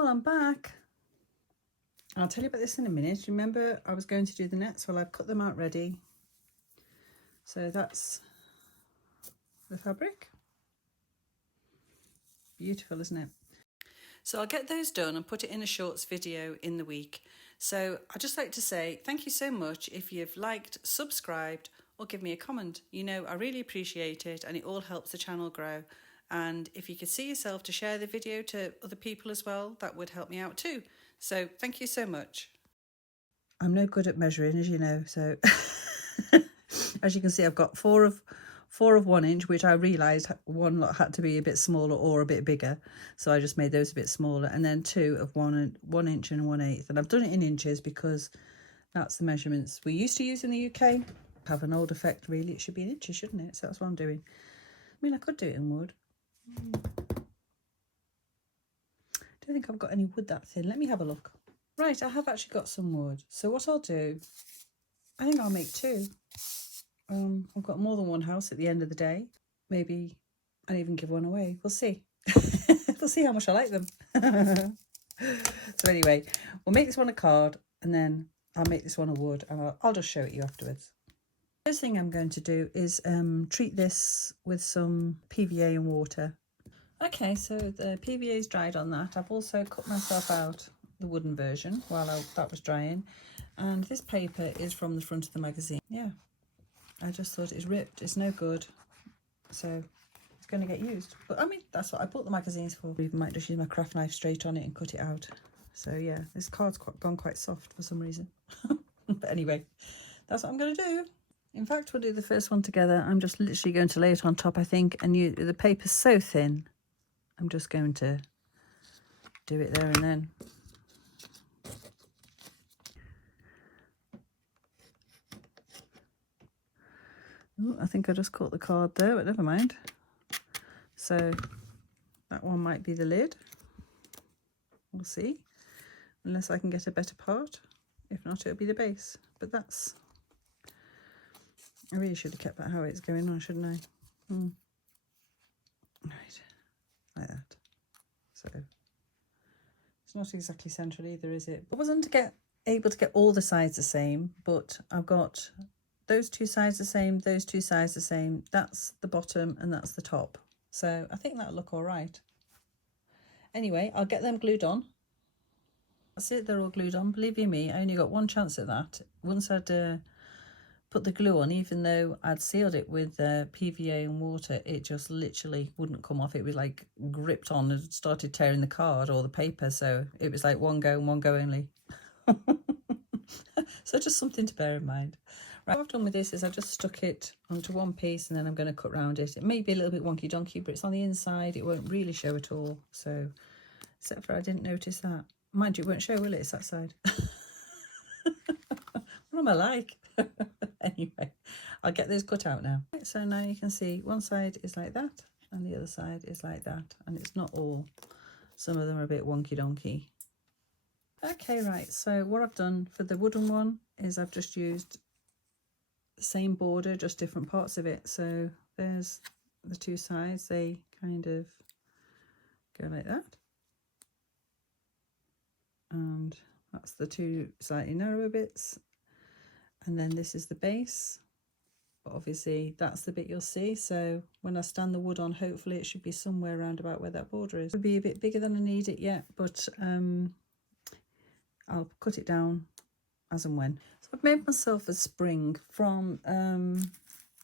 all, I'm back. I'll tell you about this in a minute. Remember, I was going to do the nets. Well, I've cut them out ready. So that's the fabric. Beautiful, isn't it? So I'll get those done and put it in a shorts video in the week. So I'd just like to say thank you so much if you've liked, subscribed, or give me a comment. You know, I really appreciate it, and it all helps the channel grow. And if you could see yourself to share the video to other people as well, that would help me out too. So thank you so much. I'm no good at measuring, as you know, so as you can see, I've got four of 1 inch, which I realised one lot had to be a bit smaller or a bit bigger, so I just made those a bit smaller, and then 2 of 1 inch and 1/8, and I've done it in inches because that's the measurements we used to use in the UK. Have an old effect, really. It should be in inches, shouldn't it? So that's what I'm doing. I mean, I could do it in wood. Don't think I've got any wood that thin. Let me have a look. Right, I have actually got some wood. So what I'll do, I think I'll make 2. I've got more than one house at the end of the day. Maybe I'll even give one away. We'll see. We'll see how much I like them. So anyway, we'll make this one a card, and then I'll make this one a wood, and I'll just show it you afterwards. First thing I'm going to do is treat this with some PVA and water. Okay, so the PVA is dried on that. I've also cut myself out the wooden version while that was drying, and this paper is from the front of the magazine. Yeah, I just thought it's ripped, it's no good, so it's going to get used. But I mean, that's what I bought the magazines for. I might just use my craft knife straight on it and cut it out. So yeah, this card's gone quite soft for some reason. But anyway, that's what I'm going to do. In fact, we'll do the first one together. I'm just literally going to lay it on top, I think, and the paper's so thin, I'm just going to do it there and then. Ooh, I think I just caught the card there, but never mind. So that one might be the lid. We'll see. Unless I can get a better part. If not, it'll be the base. But that's... I really should have kept that how it's going on, shouldn't I? Right. Like that. So it's not exactly central either, is it? I wasn't able to get all the sides the same, but I've got those 2 sides the same, those 2 sides the same. That's the bottom and that's the top. So I think that'll look all right. Anyway, I'll get them glued on. That's it, they're all glued on. Believe you me, I only got one chance at that. Once I'd put the glue on, even though I'd sealed it with PVA and water, it just literally wouldn't come off. It was like gripped on and started tearing the card or the paper. So it was like one go and one go only. So just something to bear in mind. Right, what I've done with this is I just stuck it onto one piece, and then I'm going to cut round it. It may be a little bit wonky donkey, but it's on the inside. It won't really show at all. So, except for I didn't notice that. Mind you, it won't show, will it? It's that side. What am I like? Anyway, I'll get those cut out now. So now you can see one side is like that, and the other side is like that. And it's not all. Some of them are a bit wonky donkey. Okay, right, so what I've done for the wooden one is I've just used the same border, just different parts of it. So there's the 2 sides, they kind of go like that. And that's the 2 slightly narrower bits. And then this is the base. But obviously that's the bit you'll see. So when I stand the wood on, hopefully it should be somewhere around about where that border is. It would be a bit bigger than I need it yet, but I'll cut it down as and when. So I've made myself a spring from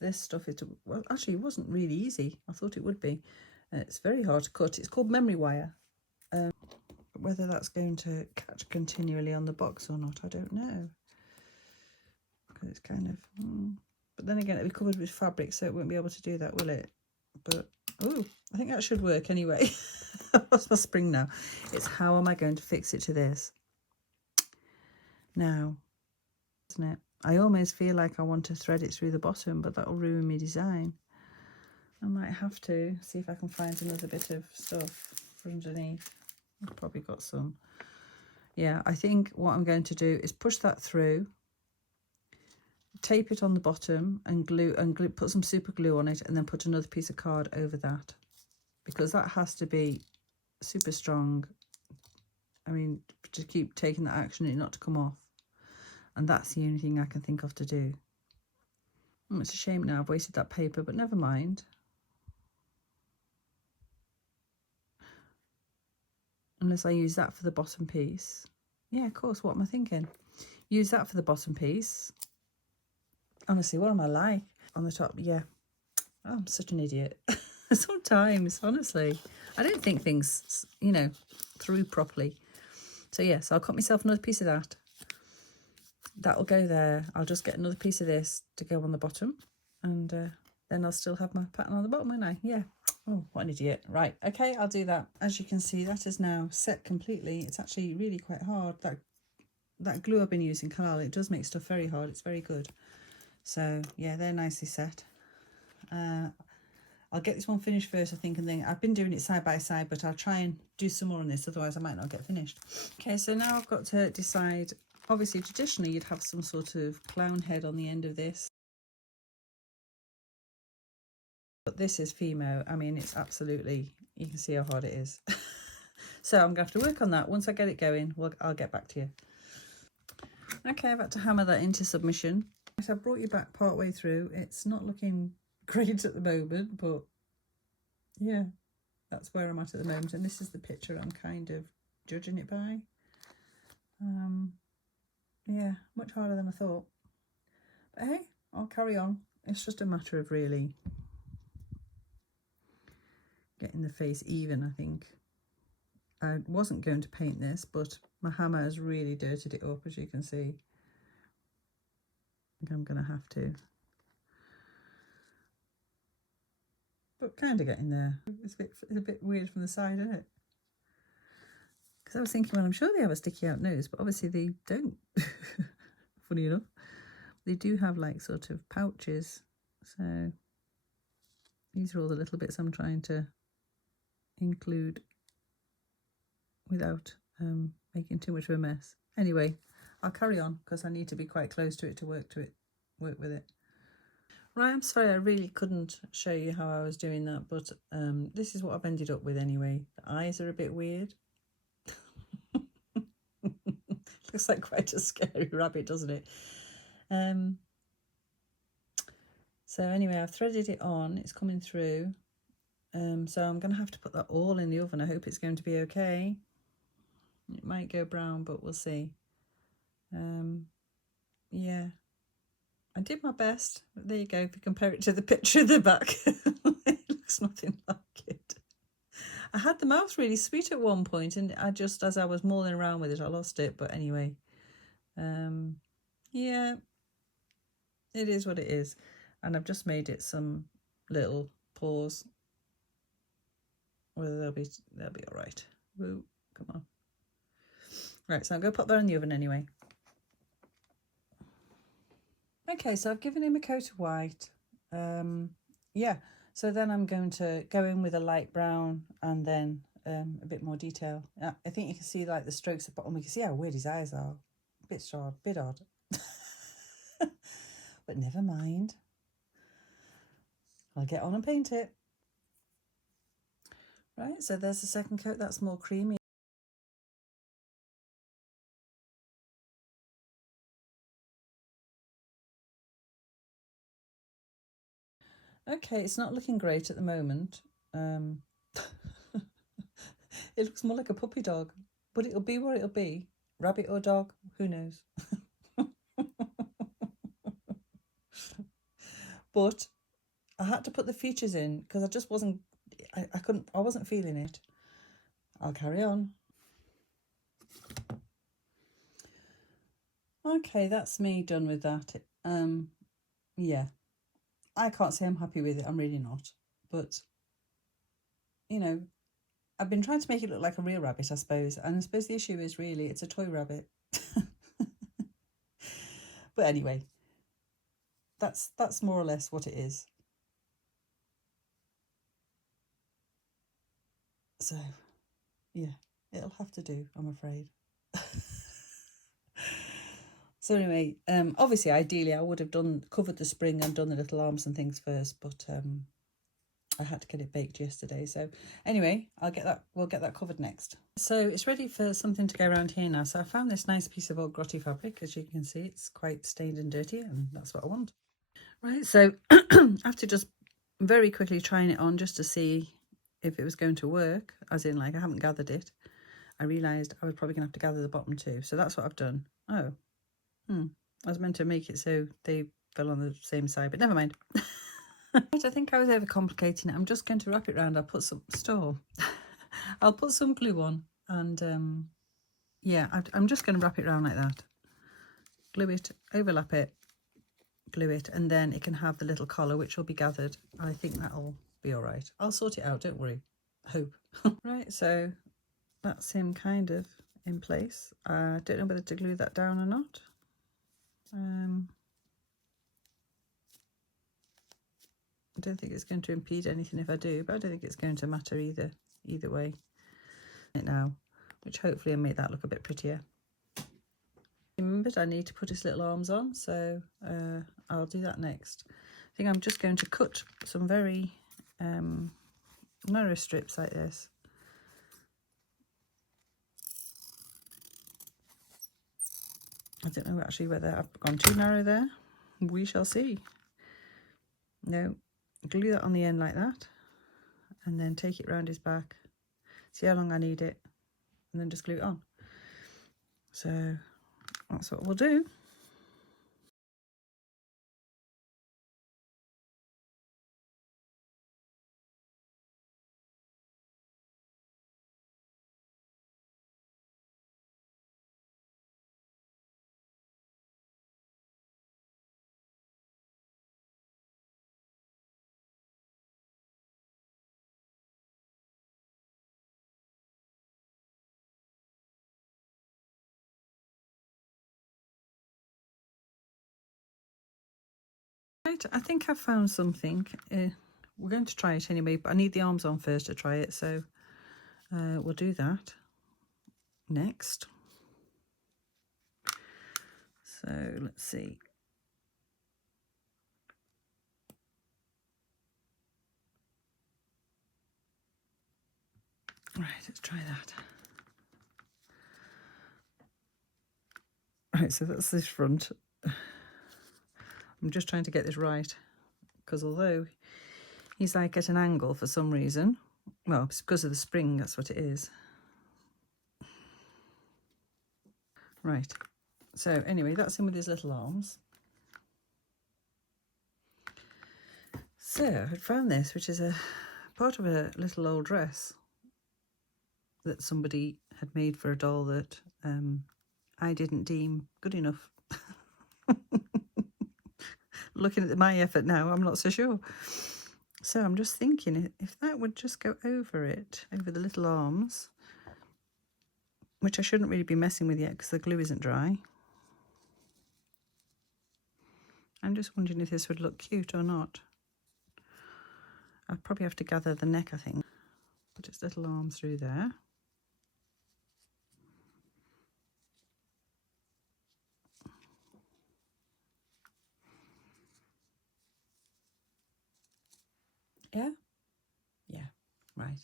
this stuff. Well, actually, it wasn't really easy. I thought it would be. It's very hard to cut. It's called memory wire. But whether that's going to catch continually on the box or not, I don't know. Because it's kind of... But then again, it'll be covered with fabric, so it won't be able to do that, will it? But, oh, I think that should work anyway. That's my spring now. It's how am I going to fix it to this? Now, isn't it? I almost feel like I want to thread it through the bottom, but that'll ruin my design. I might have to see if I can find another bit of stuff for underneath. I've probably got some. Yeah, I think what I'm going to do is push that through, tape it on the bottom and glue, put some super glue on it, and then put another piece of card over that, because that has to be super strong I mean, to keep taking that action and it not to come off. And that's the only thing I can think of to do. It's a shame now I've wasted that paper, but never mind. Unless I use that for the bottom piece. Yeah, of course, what am I thinking? Use that for the bottom piece. Honestly, what am I like? On the top, yeah. Oh, I'm such an idiot. Sometimes, honestly. I don't think things, you know, through properly. So yes, I'll cut myself another piece of that. That'll go there. I'll just get another piece of this to go on the bottom. And then I'll still have my pattern on the bottom, won't I? Yeah. Oh, what an idiot. Right, okay, I'll do that. As you can see, that is now set completely. It's actually really quite hard. That glue I've been using, Carl, it does make stuff very hard. It's very good. So, yeah, they're nicely set. I'll get this one finished first, I think, and then I've been doing it side by side, but I'll try and do some more on this, otherwise I might not get finished. Okay, so now I've got to decide. Obviously, traditionally, you'd have some sort of clown head on the end of this. But this is Fimo. I mean, it's absolutely, you can see how hard it is. So I'm going to have to work on that. Once I get it going, I'll get back to you. Okay, I've had to hammer that into submission. So I brought you back part way through. It's not looking great at the moment, but yeah, that's where I'm at the moment. And this is the picture I'm kind of judging it by. Yeah, much harder than I thought. But hey, I'll carry on. It's just a matter of really getting the face even, I think. I wasn't going to paint this, but my hammer has really dirtied it up, as you can see. I think I'm going to have to. But kind of getting there. It's a bit weird from the side, isn't it? Because I was thinking, well, I'm sure they have a sticky out nose, but obviously they don't. Funny enough. They do have like sort of pouches. So these are all the little bits I'm trying to include without making too much of a mess. Anyway, I'll carry on because I need to be quite close to it to work with it. Right, I'm sorry I really couldn't show you how I was doing that, but this is what I've ended up with anyway. The eyes are a bit weird. Looks like quite a scary rabbit, doesn't it? So anyway, I've threaded it on. It's coming through. So I'm going to have to put that all in the oven. I hope it's going to be okay. It might go brown, but we'll see. Yeah, I did my best. There you go. If you compare it to the picture of the back, it looks nothing like it. I had the mouth really sweet at one point, and as I was mulling around with it, I lost it. But anyway, yeah, it is what it is. And I've just made it some little paws. Whether they'll be all right. Woo, come on. Right, so I'm going to put that in the oven anyway. Okay, so I've given him a coat of white. Yeah, so then I'm going to go in with a light brown and then a bit more detail. I think you can see like the strokes at the bottom. We can see how weird his eyes are. A bit odd, bit odd. But never mind. I'll get on and paint it. Right, so there's the second coat. That's more creamy. Okay, it's not looking great at the moment. It looks more like a puppy dog, but it'll be what it'll be. Rabbit or dog, who knows? But I had to put the features in because I just wasn't, I wasn't feeling it. I'll carry on. Okay, that's me done with that. Yeah, I can't say I'm happy with it. I'm really not. But, you know, I've been trying to make it look like a real rabbit, I suppose. And I suppose the issue is really it's a toy rabbit. But anyway, that's more or less what it is. So, yeah, it'll have to do, I'm afraid. So anyway, obviously, ideally, I would have covered the spring and done the little arms and things first, but I had to get it baked yesterday. So anyway, we'll get that covered next. So it's ready for something to go around here now. So I found this nice piece of old grotty fabric. As you can see, it's quite stained and dirty, and that's what I want. Right, so after just very quickly trying it on just to see if it was going to work, as in like I haven't gathered it, I realised I was probably going to have to gather the bottom too. So that's what I've done. Oh, I was meant to make it so they fell on the same side, but never mind. Right, I think I was overcomplicating it. I'm just going to wrap it around. I'll put some I'll put some glue on, and yeah, I'm just going to wrap it around like that. Glue it, overlap it, glue it, and then it can have the little collar which will be gathered. I think that'll be all right. I'll sort it out, don't worry. Hope. Right, so that's him kind of in place. I don't know whether to glue that down or not. I don't think it's going to impede anything if I do, but I don't think it's going to matter either way. Now, which hopefully will make that look a bit prettier. Remembered I need to put his little arms on, so I'll do that next. I think I'm just going to cut some very narrow strips like this. I don't know actually whether I've gone too narrow there. We shall see. No, glue that on the end like that, and then take it round his back. See how long I need it, and then just glue it on. So that's what we'll do. Right, I think I've found something. We're going to try it anyway, but I need the arms on first to try it, so we'll do that next. So let's see. Right, let's try that. Right, so that's this front. I'm just trying to get this right, because although he's like at an angle for some reason, well, it's because of the spring, that's what it is. Right, so anyway, that's him with his little arms. So I found this, which is a part of a little old dress that somebody had made for a doll that I didn't deem good enough. Looking at my effort now, I'm not so sure. So I'm just thinking if that would just go over it, over the little arms, which I shouldn't really be messing with yet because the glue isn't dry. I'm just wondering if this would look cute or not. I'll probably have to gather the neck, I think. Put its little arm through there. Yeah? Yeah, right.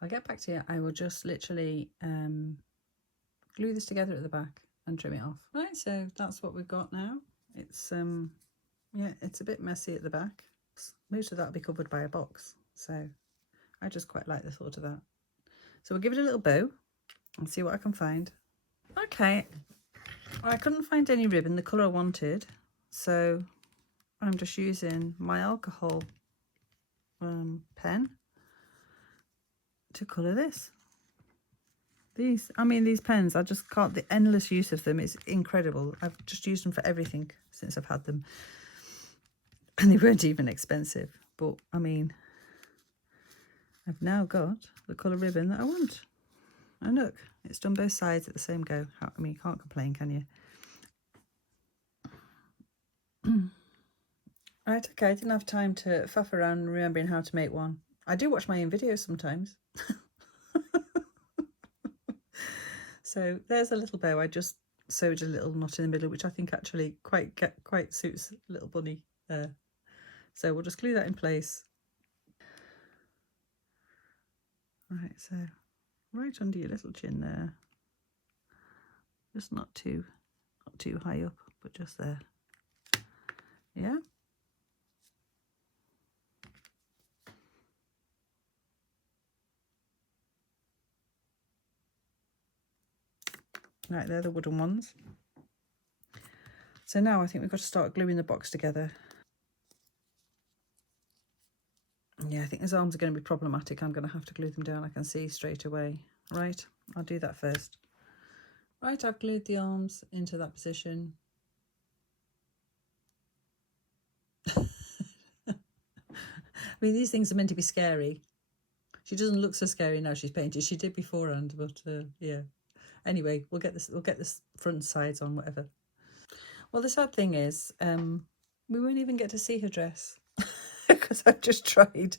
I'll get back to you. I will just literally glue this together at the back and trim it off. Right, so that's what we've got now. It's yeah, it's a bit messy at the back. Most of that will be covered by a box, so I just quite like the thought of that. So we'll give it a little bow and see what I can find. Okay, I couldn't find any ribbon the colour I wanted, so I'm just using my alcohol pen to colour this. These pens, I just can't, the endless use of them is incredible. I've just used them for everything since I've had them. And they weren't even expensive. But, I mean, I've now got the colour ribbon that I want. And look, it's done both sides at the same go. I mean, you can't complain, can you? Right, okay, I didn't have time to faff around remembering how to make one. I do watch my own videos sometimes. So there's a little bow. I just sewed a little knot in the middle, which I think actually quite suits little bunny there. So we'll just glue that in place. Right, so right under your little chin there. Just not too high up, but just there. Yeah. Right, they're the wooden ones. So now I think we've got to start gluing the box together. Yeah, I think those arms are going to be problematic. I'm going to have to glue them down. I can see straight away. Right, I'll do that first. Right, I've glued the arms into that position. I mean, these things are meant to be scary. She doesn't look so scary now she's painted. She did beforehand, but yeah. Anyway, we'll get this front sides on, whatever. Well, the sad thing is, we won't even get to see her dress because I've just tried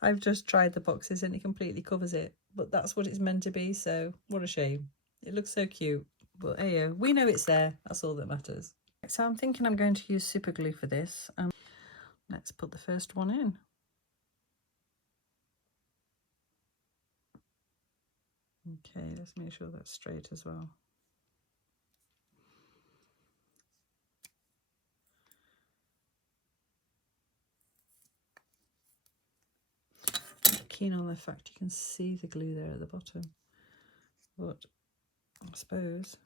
the boxes and it completely covers it. But that's what it's meant to be, so what a shame. It looks so cute, but hey, we know it's there. That's all that matters. So I'm thinking I'm going to use super glue for this. Let's put the first one in. Okay, let's make sure that's straight as well. I'm keen on the fact you can see the glue there at the bottom, but I suppose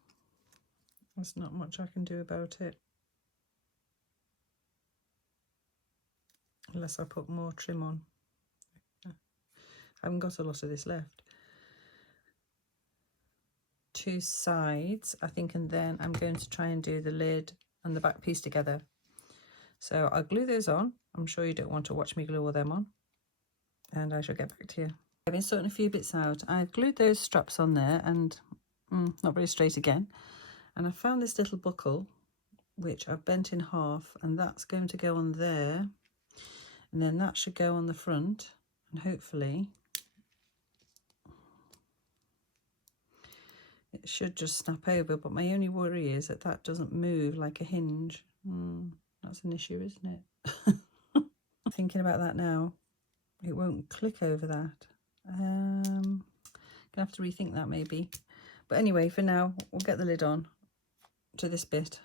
there's not much I can do about it. Unless I put more trim on. I haven't got a lot of this left. 2 sides, I think, and then I'm going to try and do the lid and the back piece together. So I'll glue those on. I'm sure you don't want to watch me glue all them on. And I shall get back to you. I've been sorting a few bits out. I've glued those straps on there and not very straight again. And I found this little buckle, which I've bent in half, and that's going to go on there. And then that should go on the front, and hopefully it should just snap over. But my only worry is that that doesn't move like a hinge. That's an issue, isn't it? Thinking about that now, it won't click over that. Gonna have to rethink that maybe. But anyway, for now, we'll get the lid on to this bit.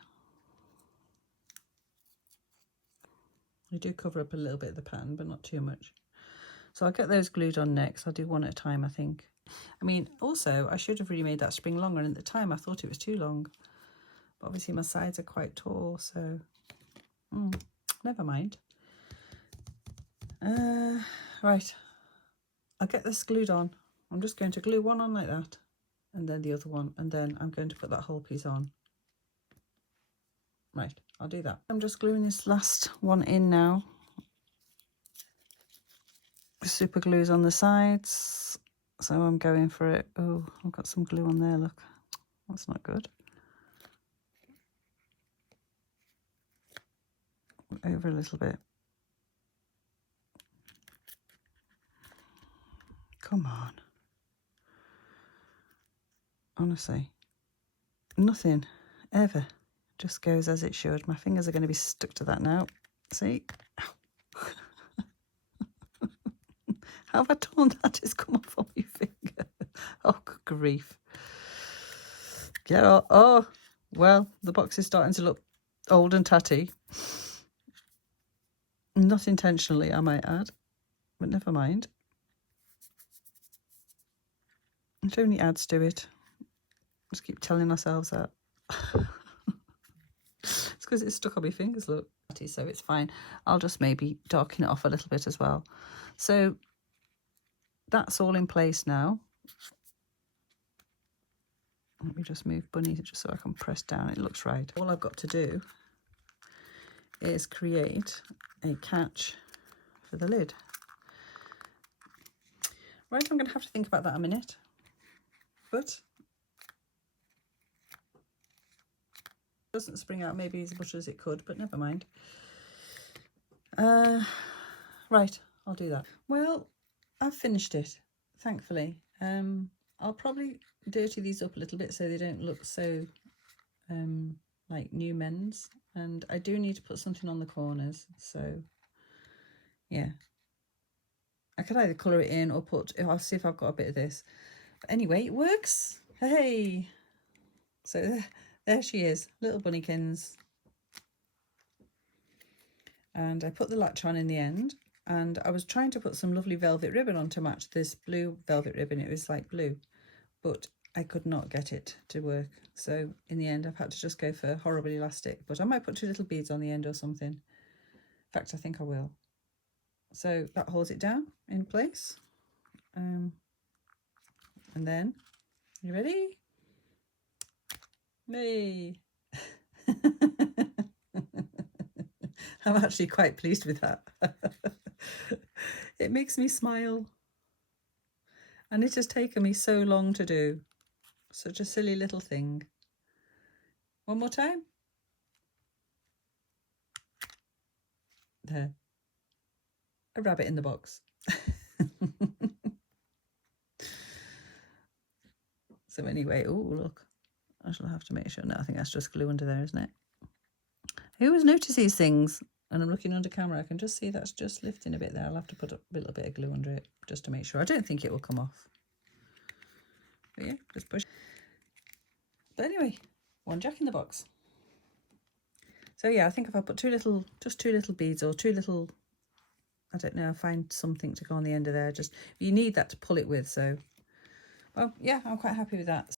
I do cover up a little bit of the pattern, but not too much. So I'll get those glued on next. I'll do one at a time, I think. I mean, also, I should have really made that spring longer, and at the time I thought it was too long. But obviously my sides are quite tall, so never mind. Right, I'll get this glued on. I'm just going to glue one on like that, and then the other one, and then I'm going to put that whole piece on. Right, I'll do that. I'm just gluing this last one in now. Super glue's on the sides, so I'm going for it. Oh, I've got some glue on there, look. That's not good. Over a little bit. Come on. Honestly, nothing ever just goes as it should. My fingers are going to be stuck to that now. See? How have I torn that? It's come off on my finger. Oh, good grief. Get on. Oh, well, the box is starting to look old and tatty. Not intentionally, I might add, but never mind. It only adds to it. Just keep telling ourselves that. It's because it's stuck on my fingers, look. So it's fine. I'll just maybe darken it off a little bit as well. So that's all in place now. Let me just move Bunny just so I can press down. It looks right. All I've got to do is create a catch for the lid. Right, I'm going to have to think about that a minute. But it doesn't spring out maybe as much as it could, but never mind. Right, I'll do that. Well, I've finished it, thankfully. I'll probably dirty these up a little bit so they don't look so like new men's, and I do need to put something on the corners, so yeah. I could either colour it in or I'll see if I've got a bit of this. But anyway, it works. Hey! So there she is, little bunnykins. And I put the latch on in the end. And I was trying to put some lovely velvet ribbon on to match this blue velvet ribbon. It was like blue, but I could not get it to work. So in the end, I've had to just go for horrible elastic, but I might put 2 little beads on the end or something. In fact, I think I will. So that holds it down in place. And then, you ready? Me. I'm actually quite pleased with that. It makes me smile. And it has taken me so long to do. Such a silly little thing. One more time. There. A rabbit in the box. So anyway, oh look. I shall have to make sure. No, I think that's just glue under there, isn't it? I always notice these things, and I'm looking under camera. I can just see that's just lifting a bit there. I'll have to put a little bit of glue under it just to make sure. I don't think it will come off. But yeah, just push. But anyway, one jack in the box. So yeah, I think if I put just two little beads or 2 little, I don't know, find something to go on the end of there. Just you need that to pull it with. So, well, yeah, I'm quite happy with that.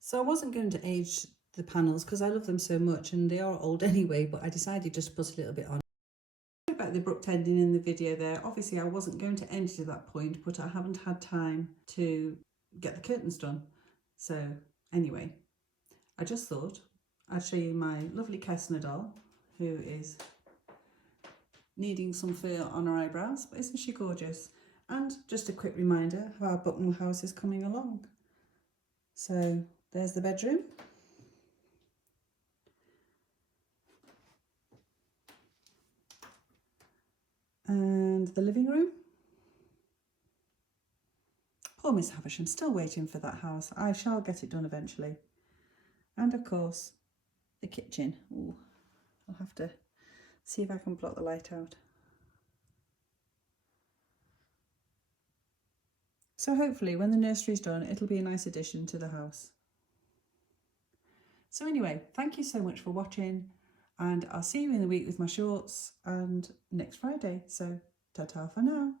So I wasn't going to age the panels because I love them so much and they are old anyway, but I decided just to put a little bit on. About the abrupt ending in the video there, obviously I wasn't going to end it at that point, but I haven't had time to get the curtains done. So anyway, I just thought I'd show you my lovely Kessner doll who is needing some fur on her eyebrows, but isn't she gorgeous? And just a quick reminder of our button house is coming along. So there's the bedroom. And the living room. Poor Miss Havisham, still waiting for that house. I shall get it done eventually. And of course, the kitchen. Ooh, I'll have to see if I can block the light out. So hopefully when the nursery's done, it'll be a nice addition to the house. So anyway, thank you so much for watching, and I'll see you in the week with my shorts and next Friday. So ta-ta for now.